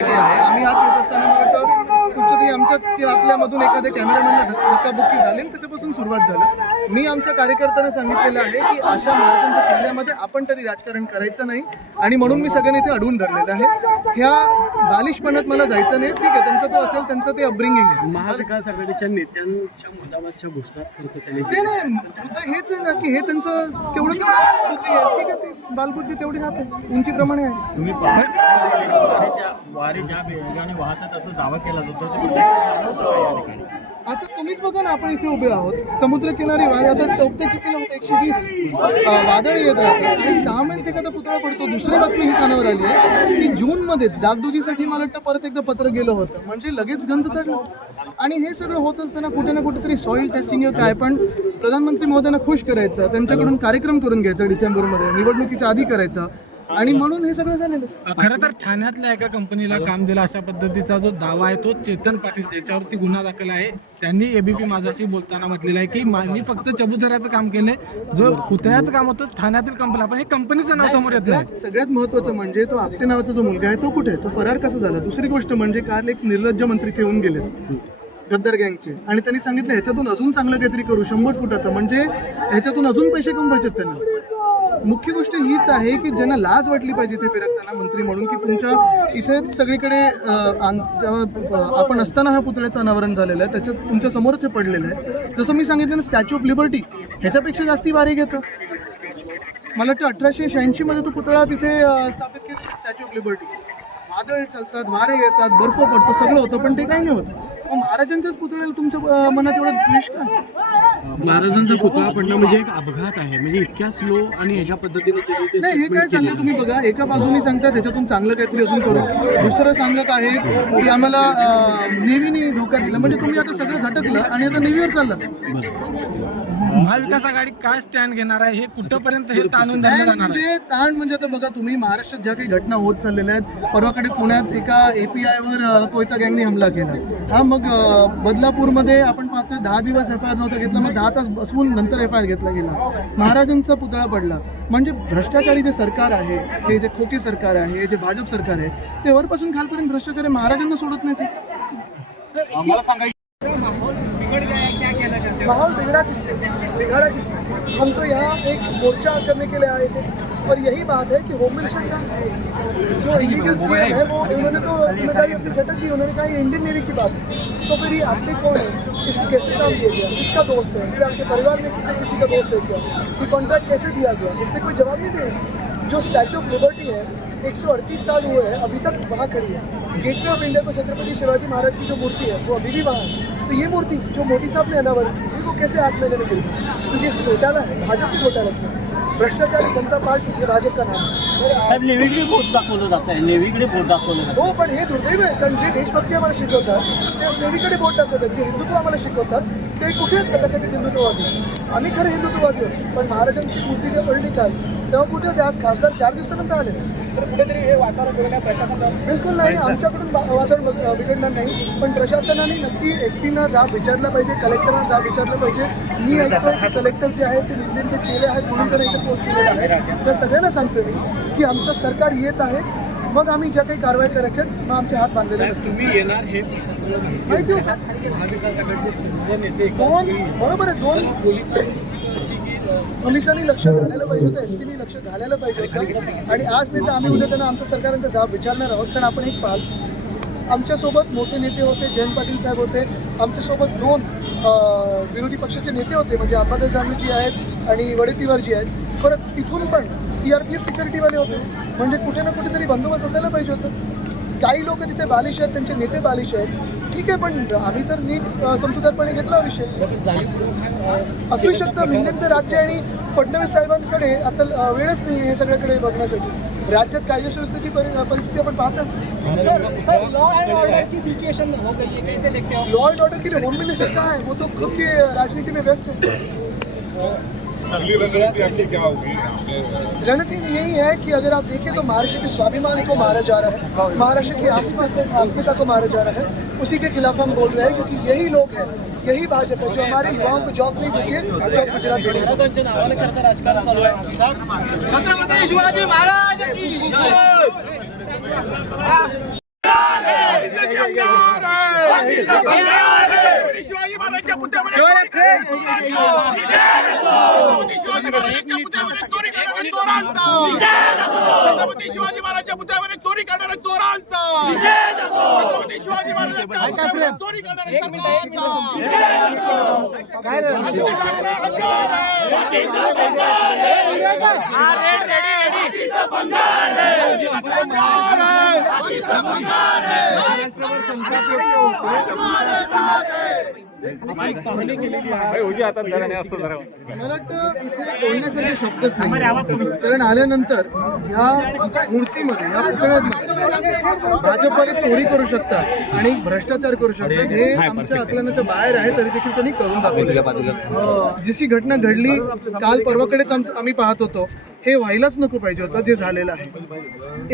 आहे. आम्ही आत येत असताना मला वाटतं कुठच्यातरी आमच्याच किंवा आपल्यामधून एखाद्या कॅमेरामॅनला धक्काबुक्की झाली आणि त्याच्यापासून सुरुवात झाली. मी आमच्या कार्यकर्त्यांना सांगितलेलं आहे की अशा महाराजांच्या किल्ल्यामध्ये आपण तरी राजकारण करायचं नाही आणि म्हणून मी सगळ्यांनी इथे अडवून धरलेलं आहे. ह्या बालिशपणात मला जायचं नाही. ठीक आहे, त्यांचा तो असेल, त्यांचं ते अपब्रिंगिंग आहे. महाविकास आघाडीच्या नेत्यांच्या मुद्दामाच्या घोषणाच करतो त्यांनी. नाही, मुद्दा हेच आहे ना की हे त्यांचं तेवढंच बुद्धी आहे. ठीक आहे, ती बालबुद्धी तेवढी राहते, उंचीप्रमाणे आहे. तुम्ही वारी ज्या वेगाने वाहतात असं दावा केला जातो आता तुम्हीच बघा ना, आपण इथे उभे आहोत समुद्रकिनारी वारे. आता टोकते कितीला होतं 120 वादळ येत राहतात आणि 6 महिन्यात एखादा पुतळा पडतो. दुसरी बातमी ही कानावर आली आहे की जूनमध्येच डागडुजीसाठी मला वाटतं परत एकदा पत्र गेलं होतं, म्हणजे लगेच गंज चढलं. आणि हे सगळं होत असताना कुठे ना कुठेतरी सॉईल टेस्टिंग काय पण प्रधानमंत्री महोदयांना खुश करायचं, त्यांच्याकडून कार्यक्रम करून घ्यायचा डिसेंबरमध्ये, निवडणुकीच्या आधी करायचा, आणि म्हणून हे सगळं झालेलं. खरं तर ठाण्यातल्या एका कंपनीला काम दिलं अशा पद्धतीचा जो दावा आहे तो चेतन पाटील त्याच्यावरती गुन्हा दाखल आहे. त्यांनी एबीपी माझाशी बोलताना म्हटलेलं आहे की मी फक्त चबुतऱ्याचं काम केलंय, जो पुतळ्याचं काम होतं ठाण्यातील कंपनी, आपण हे कंपनीचं नाव समोर येत नाही. सगळ्यात महत्त्वाचं म्हणजे तो आपटे नावाचा जो मुलगा आहे तो कुठे आहे, तो फरार कसा झाला. दुसरी गोष्ट म्हणजे काल एक निर्लज्ज मंत्री इथे येऊन गेले गद्दार गँगचे, आणि त्यांनी सांगितलं ह्याच्यातून अजून चांगलं काहीतरी करू 100 फुटाचं, म्हणजे ह्याच्यातून अजून पैसे कमवायचे त्यांना. मुख्य गोष्ट हीच आहे की ज्यांना लाज वाटली पाहिजे ते फिरकताना मंत्री म्हणून, की तुमच्या इथे सगळीकडे आपण असताना हा पुतळ्याचं अनावरण झालेलं आहे, त्याच्यात तुमच्या समोरच हे पडलेलं आहे. जसं मी सांगितलं ना, स्टॅच्यू ऑफ लिबर्टी ह्याच्यापेक्षा जास्ती वारी घेतं. मला वाटतं 1886 मध्ये तो पुतळा तिथे स्थापित केलेला, स्टॅच्यू ऑफ लिबर्टी. वादळ चालतात, वारे येतात, बर्फ पडतो, सगळं होतं, पण ते काही नाही होतं. मग महाराजांच्याच पुतळ्याला तुमच्या मनात एवढा द्वेष का? महाराजांचा पुतळा पडणं म्हणजे एक अपघात आहे, म्हणजे इतक्या स्लो आणि ह्याच्या पद्धतीने नाही. हे काय चाललंय तुम्ही बघा, एका बाजूनी सांगतात त्याच्यातून चांगलं काहीतरी अजून करू, दुसरं सांगत आहेत की आम्हाला नेव्हीने धोका दिला, म्हणजे तुम्ही आता सगळं झटकलं आणि आता नेव्हीवर चाललात. महाविकास आघाडी काय स्टँड घेणार आहे, हे कुठंपर्यंत हे ताणून धरलं जाणार आहे? म्हणजे ताण म्हणजे आता बघा तुम्ही, महाराष्ट्रात ज्या काही घटना होत चाललेल्या आहेत, परवाकडे पुण्यात एका APIवर कोयता गँगने हमला केला. हा, मग बदलापूरमध्ये आपण पाहतोय 10 दिवस FIR नव्हता घेतला, मग 10 तास बसवून नंतर FIR घेतला गेला. महाराजांचा पुतळा पडला. म्हणजे भ्रष्टाचारी जे सरकार आहे, हे जे खोके सरकार आहे, हे जे भाजप सरकार आहे, ते वरपासून खालपर्यंत भ्रष्टाचारी महाराजांना सोडत नाही. ते माहौल बिगड़ा किसने? हम तो यहाँ एक मोर्चा करने के लिए आए थे, और यही बात है कि होम मिनिस्टर का जो इलीगल सीएम है वो उन्होंने तो जिम्मेदारी अपनी झटक दी. उन्होंने कहा ये इंडियन नेवी की बात है, तो फिर ये आपने कौन है, इसको कैसे काम दिया गया, किसका दोस्त है, क्या आपके परिवार में किसी का दोस्त है क्या, ये कॉन्ट्रैक्ट कैसे दिया गया, इस पर कोई जवाब नहीं दे. जो स्टैच्यू ऑफ लिबर्टी है 138 साल हुए हैं, अभी तक वहाँ खड़ी है. गेटवे ऑफ इंडिया को छत्रपति शिवाजी महाराज की जो मूर्ति है वो अभी भी वहाँ है. तो ये मूर्ति जो मोदी साहब ने अनावरण की थी वो कैसे 8 महीने में गिरी? तो ये घोटाला है, भाजपा की घोटाला है. भ्रष्टाचारी जनता पार्टी हे भाजप का नाम आहे. नेव्हीकडे बोट दाखवलं जात आहे, नेव्हीकडे बोट दाखवलं जातं. हो, पण हे दुर्दैव आहे, कारण जे देशभक्ती आम्हाला शिकवतात ते नेव्हीकडे बोट दाखवतात. जे हिंदुत्व आम्हाला शिकवतात ते कुठे कथाकथित हिंदुत्ववादी. आम्ही खरं हिंदुत्ववादी होतो, पण महाराजांची मूर्ती जेव्हा पडली काल तेव्हा कुठे होते? आज खासदार 4 दिवसानंतर आले. कुठेतरी हे वातावरण बिघडण्या प्रशासन बिलकुल नाही. आमच्याकडून वातावरण बिघडणार नाही, पण प्रशासनाने नक्की SP-ना जाब विचारलं पाहिजे, कलेक्टरना जाब विचारलं पाहिजे. मी ऐकतोय की कलेक्टर जे आहेत ते निंदेचे चेहरे आहेत म्हणून त्यांना इथे पोस्ट केलेला आहे. त्या सगळ्यांना सांगतोय मी की आमचं सरकार येत आहे, मग आम्ही ज्या काही कारवाई करायच्या मग आमचे हात बांधलेले असतील. तुम्ही येणार हे प्रशासनाला माहिती होतं. महाविकास आघाडीचे सर्व नेते बरोबर आहे. 2 पोलिसांनी लक्ष घालायला पाहिजे होतं, SP-नी लक्ष घालायला पाहिजे होतं. आणि आज नाही तर आम्ही उद्या त्यांना आमच्या सरकारने जाब विचारणार आहोत. कारण आपण एक पाल, आमच्यासोबत मोठे नेते होते, जयंत पाटील साहेब होते, आमच्यासोबत 2 विरोधी पक्षाचे नेते होते, म्हणजे अंबादास दानवेजी आहेत आणि वडेट्टीवारजी आहेत. परत तिथून पण CRPF सिक्युरिटीवाले होते. म्हणजे कुठे ना कुठेतरी बंदोबस्त असायला पाहिजे होतं. काही लोक तिथे बालिश आहेत, त्यांचे नेते बालिश आहेत, ठीक आहे, पण आम्ही तर नीट समजूतदारपणे घेतला विषय. असू शकतं हिंदीचं राज्य आणि फडणवीस साहेबांकडे आता वेळच नाही हे सगळ्याकडे बघण्यासाठी. राज्यात कायदा सुव्यवस्थेची परिस्थिती आपण पाहतो. लॉ एंड ऑर्डर की सिचुएशन हो गई है, कैसे देखते हो? लॉ एंड ऑर्डर के लिए होम मिनिस्टर कहाँ है? वो तो खुद की राजनीति में व्यस्त है. अगली रणनीति आपकी क्या होगी? रणनीति यही है कि अगर आप देखें तो महाराष्ट्र के स्वाभिमान को मारा जा रहा है, महाराष्ट्र की अस्मिता को मारा जा रहा है. उसी के खिलाफ हम बोल रहे हैं, क्योंकि यही लोग हैं, यही भाजपा है जो हमारे युवाओं को जॉब नहीं देती है, जॉब गुजरात में. महाराजांच्या नावाने करता राजकारण चालू आहे. छत्रपती शिवाजी महाराज की जय. शिवाजी महाराजांच्या पुतळ्यावर शिवाजी महाराजांच्या पुतळ्यावर चोरी करणाऱ्या चोरांचा छत्रपती शिवाजी महाराजांच्या पुतळ्यावर चोरी करणाऱ्या चोरांचा छत्रपती शिवाजी महाराजांच्या पुतळ्यावर चोरी करणाऱ्या मला वाटतं इथे बोलण्यासाठी शब्दच नाही, कारण आल्यानंतर ह्या मूर्तीमध्ये या पुतळ्यात भाजपवाले चोरी करू शकतात आणि भ्रष्टाचार करू शकतात हे आमच्या आकलनाच्या बाहेर आहे, तरी देखील त्यांनी करून दाखवलं. जशी घटना घडली काल परवाकडेच आम्ही पाहत होतो, हे व्हायलाच नको पाहिजे होतं जे झालेलं आहे.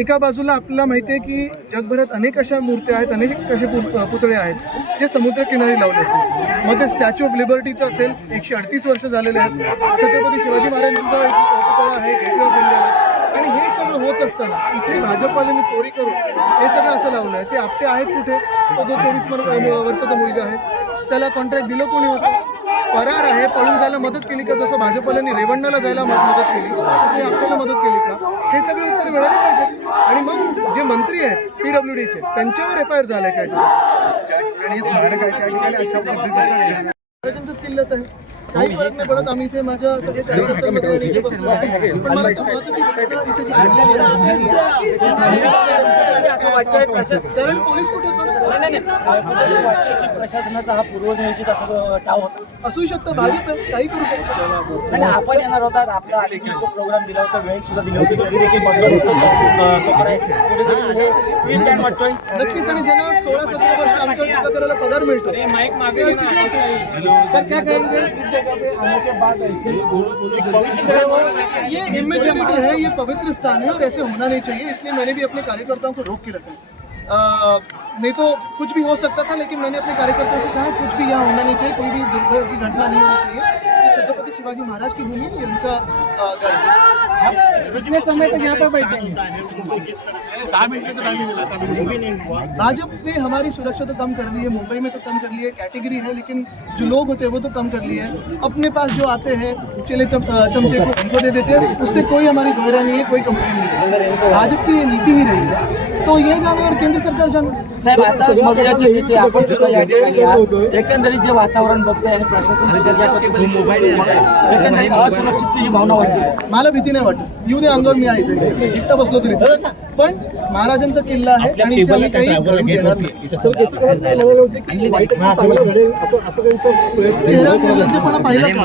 एका बाजूला आपल्याला माहिती आहे की जगभरात अनेक अशा मूर्त्या आहेत, अनेक असे पुतळे आहेत जे समुद्रकिनारी लावले असतील. मग ते स्टॅच्यू ऑफ लिबर्टीचं असेल, 138 वर्ष झालेले आहेत. छत्रपती शिवाजी महाराजांचा एक पुतळा आहे गेटवे ऑफ इंडियाला. आणि हे सगळं होत असताना इथे भाजपवाल्यांनी चोरी करून हे सगळं असं लावलं आहे. ते आपटे आहेत कुठे? तो जो 24 वर्षाचा मुलगा आहे त्याला कॉन्ट्रॅक्ट दिलं कोणी होतं? फरार आहे, पळून जायला मदत केली का? जसं भाजपवाल्यांनी रेवण्णाला जायला मदत केली तसं हे आपल्याला मदत केली का? हे सगळे उत्तर मिळाले पाहिजेत. आणि मग जे मंत्री आहेत PWDचे त्यांच्यावर FIR झालाय का याच्यासाठी? ज्या ठिकाणी स्मारक आहे त्या ठिकाणी अशा पद्धतीचं महाराजांचंच किल्ल्यात आहे, काही फरक नाही पडत. आम्ही इथे माझ्या सगळे कार्यकर्त्यांमध्ये आणि इथे बसलो आहे. पण मला तर महत्त्वाची घटना इथे जी घडलेली आहे, कारण पोलीस कुठे प्रशासनाचा हा पूर्वनियोजित असा टाव होता. असू शकतं, भाजप आहे, काही करू शकतो. आणि आपण येणार होता, आपला अधिकृत प्रोग्राम दिला होता, वेळ सुद्धा दिली होती, तरी देखील बंदोबस्त तो करायचा. कुठेतरी हे वीट वाटतोय. नक्कीच. आणि ज्यांना 16-17 वर्ष आमच्या टीका करायला पगार मिळतो, सर क्या कहेंगे इस जगह पे आने के बाद ऐसे ये इमेच्योरिटी है, ये पवित्र स्थान है और ऐसे होना नहीं चाहिए. इसलिए मैंने भी अपने कार्यकर्ताओं को रोक के रखा. नहीं तो कुछ भी हो सकता था, लेकिन मैंने अपने कार्यकर्ताओं से कहा कुछ भी यहाँ होना नहीं चाहिए, कोई भी दुर्घटना की घटना नहीं होनी चाहिए. ये छत्रपति शिवाजी महाराज की भूमि है, ये उनका घर है. कितने समय तक यहाँ पर बैठेंगे? 10 मिनट तो टाइम मिला. भाजपा ने हमारी सुरक्षा तो कम कर दी है, मुंबई में तो कम कर ली है, कैटेगरी है, लेकिन जो लोग होते हैं वो तो कम कर लिए हैं. अपने पास जो आते हैं चले चमचे को उनको दे देते हैं, उससे कोई हमारी दोहरा नहीं है, कोई कंप्लेन नहीं है. भाजपा की ये नीति ही रही है, तो ये जाने और केंद्र सरकार जाने. साहेब, आता मग इथे आपण सुद्धा या ठिकाणी आहात. एकंदरीत जे वातावरण बघतोय आणि प्रशासन एकंदरीत असुरक्षिततेची भावना वाटते. मला भीती नाही वाटत. येऊ दे अंगावर, मी आहे इथे एकटा बसलो तरी चालेल. पण महाराजांचा किल्ला आहे आणि इथे आम्ही काही घडवून देणार नाही. चेहरा निर्लज्जपणा पाहिला का?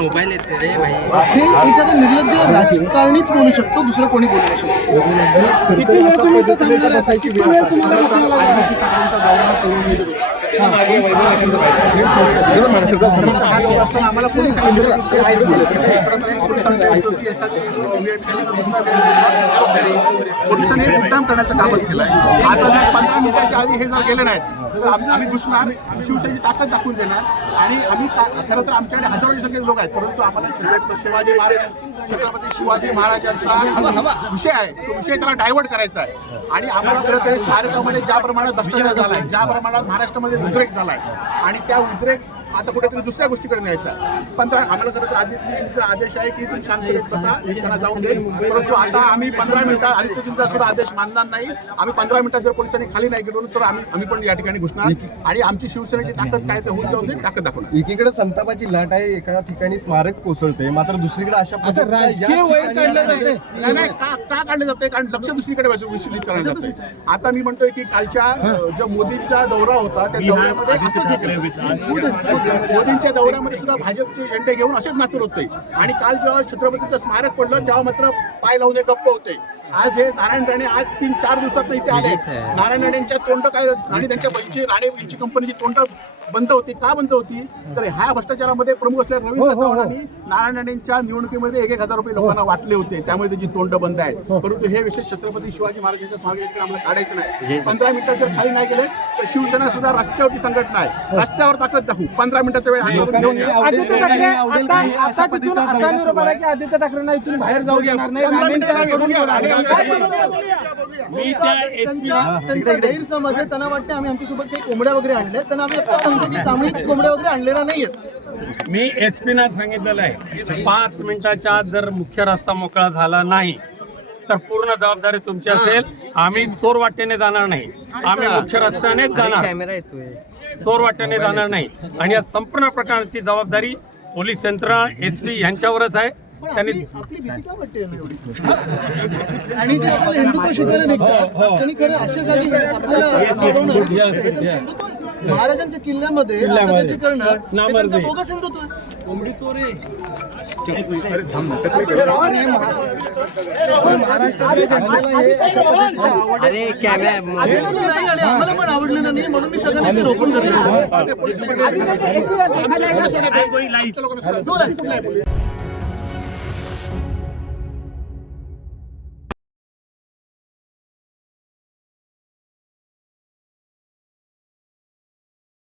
हे एखादा निर्लज्ज राजकारणीच बोलू शकतो, दुसरं कोणी बोलू नाही शकतो. किती वेळ तुम्ही इथं थांबणार आहे? किती वेळ तुम्हाला बसायला लागणार? आम्हाला पोलीस पोलिसांनी हे मुद्दाम करण्याचं कामच केलं आहे. आता जर 15 मिनिटाच्या आधी हे जर गेले नाहीत तर आम्ही घुसणार, शिवसेनेची ताकद दाखवून देणार. आणि आम्ही खरं तर आमच्याकडे हजारोची संख्येत लोक आहेत, परंतु आम्हाला शिवाजी महाराज छत्रपती शिवाजी महाराजांचा विषय आहे, तो विषय त्याला डायव्हर्ट करायचा आहे. आणि आम्हाला खरं तर स्मारकामध्ये ज्या प्रमाणात भ्रष्टाचार झाला आहे, ज्या प्रमाणात महाराष्ट्रामध्ये उद्रेक झाला आहे आणि त्या उद्रेक आता कुठेतरी दुसऱ्या गोष्टीकडे न्यायचा आहे. 15 आम्हाला खरं तर आदित्यजींचा आदेश आहे की तुम्ही शांततेत बसा, त्यांना जाऊन दे. परंतु आता आम्ही 15 मिनिटात आदित्यजींचा सुद्धा आदेश मानणार नाही. आम्ही 15 मिनिटात जर पोलिसांनी खाली नाही गेलो तर आम्ही पण या ठिकाणी घुसणार आणि आमची शिवसेनेची ताकद काय ते होऊन जाऊन दे, ताकद दाखवणार. एकीकडे संतापाची लाट आहे, एका ठिकाणी स्मारक कोसळते, मात्र दुसरीकडे अशा नाही का काढले जाते? कारण लक्ष दुसरीकडे विचलित करण्यात जाते. आता मी म्हणतोय की कालच्या जो मोदींचा दौरा होता त्या दौऱ्यामध्ये असंच हे मोदींच्या दौऱ्यामध्ये सुद्धा भाजपचे झेंडे घेऊन असेच नाचत होते. आणि काल जेव्हा छत्रपतीचं स्मारक पडलं तेव्हा मात्र पाय लावून गप्प होते. आज हे नारायण राणे आज 3-4 दिवसात इथे आले. नारायण राणेंच्या तोंड काय आणि त्यांच्या बहिणीची राणे यांची कंपनीची तोंड बंद होती. का बंद होती? तर ह्या भ्रष्टाचारामध्ये प्रमुख असलेल्या रवींद्र चव्हाणांनी नारायण राणेंच्या निवडणुकीमध्ये 1,000 रुपये लोकांना वाटले होते, त्यामुळे त्याची तोंड बंद आहेत. परंतु हे विषय छत्रपती शिवाजी महाराजांच्या स्मारकाकडे आम्हाला काढायचं नाही. 15 मिनिटात जर खाली नाही गेले शिवसेना सुद्धा रस्त्यावरची संघटना आहे. रस्त्यावर ताकद दाखवू. 15 मिनिटाचा वेळ हातावर घेऊन या. आदित्य ठाकरे आता तिथून असा निरोप आला की आदित्य ठाकरेंना इथून बाहेर जाऊ देणार नाही. 15 मिनिटाला बघूया. त्यांचा गैरसमज आहे. त्यांना वाटते आम्ही आमच्यासोबत काही कोंबड्या वगैरे आणल्या. त्यांना आम्ही आता सांगतो की आम्ही कोंबड्या वगैरे आणलेल्या नाहीयेत. मी एसपीना सांगितलेलं आहे 5 मिनिटाच्या आत जर मुख्य रस्ता मोकळा झाला नाही तर पूर्ण जबाबदारी तुमची असेल. आम्ही चोर वाटेने जाणार नाही, आम्ही मुख्य रस्त्यानेच जाणार, चोर वाटेने जाणार नाही. आणि या संपूर्ण प्रकारची जबाबदारी पोलीस यंत्रणा एसपी यांच्यावरच आहे. पण त्यांनी आपली भीती का वाटते ना एवढी? आणि जे आपल्याला हिंदुत्व शिकवायला निघतात त्यांनी खरं अशासाठी आपल्याला सोडवणं हे त्यांचं हिंदुत्व आहे. महाराजांच्या किल्ल्यामध्ये असं काहीतरी करणं हे त्यांचं बोगस हिंदुत्व आहे. कोंबडी चोरी आणि आम्हाला पण आवडलेलं नाही म्हणून मी सगळ्यांना रोखून करतो.